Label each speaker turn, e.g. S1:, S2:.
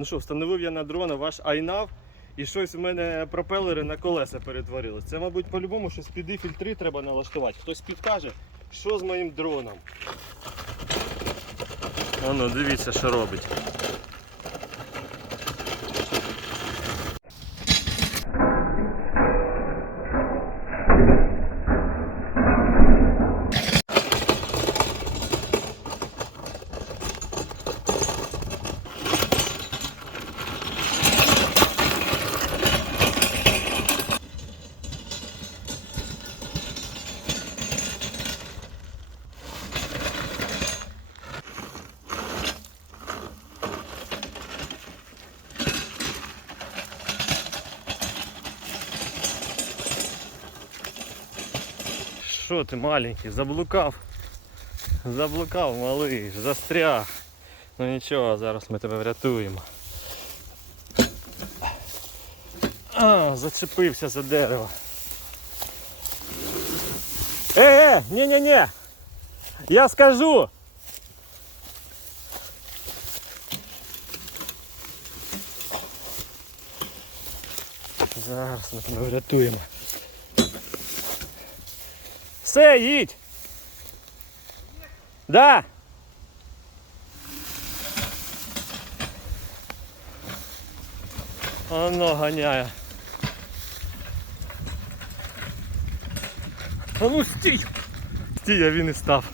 S1: Ну що, встановив я на дрона ваш iNav і щось у мене пропелери на колеса перетворили. Це, мабуть, по-любому щось піди фільтри треба налаштувати. Хтось підкаже, що з моїм дроном. Воно, дивіться, що робить. Що ти маленький, заблукав? Заблукав, малий, застряг. Ну нічого, зараз ми тебе врятуємо. А, зачепився за дерево. Е, е, ні-ні-ні! Я скажу! Зараз ми тебе врятуємо. Все, їдь. Да. Оно ганяє. А ну стій! Стій, а він і став.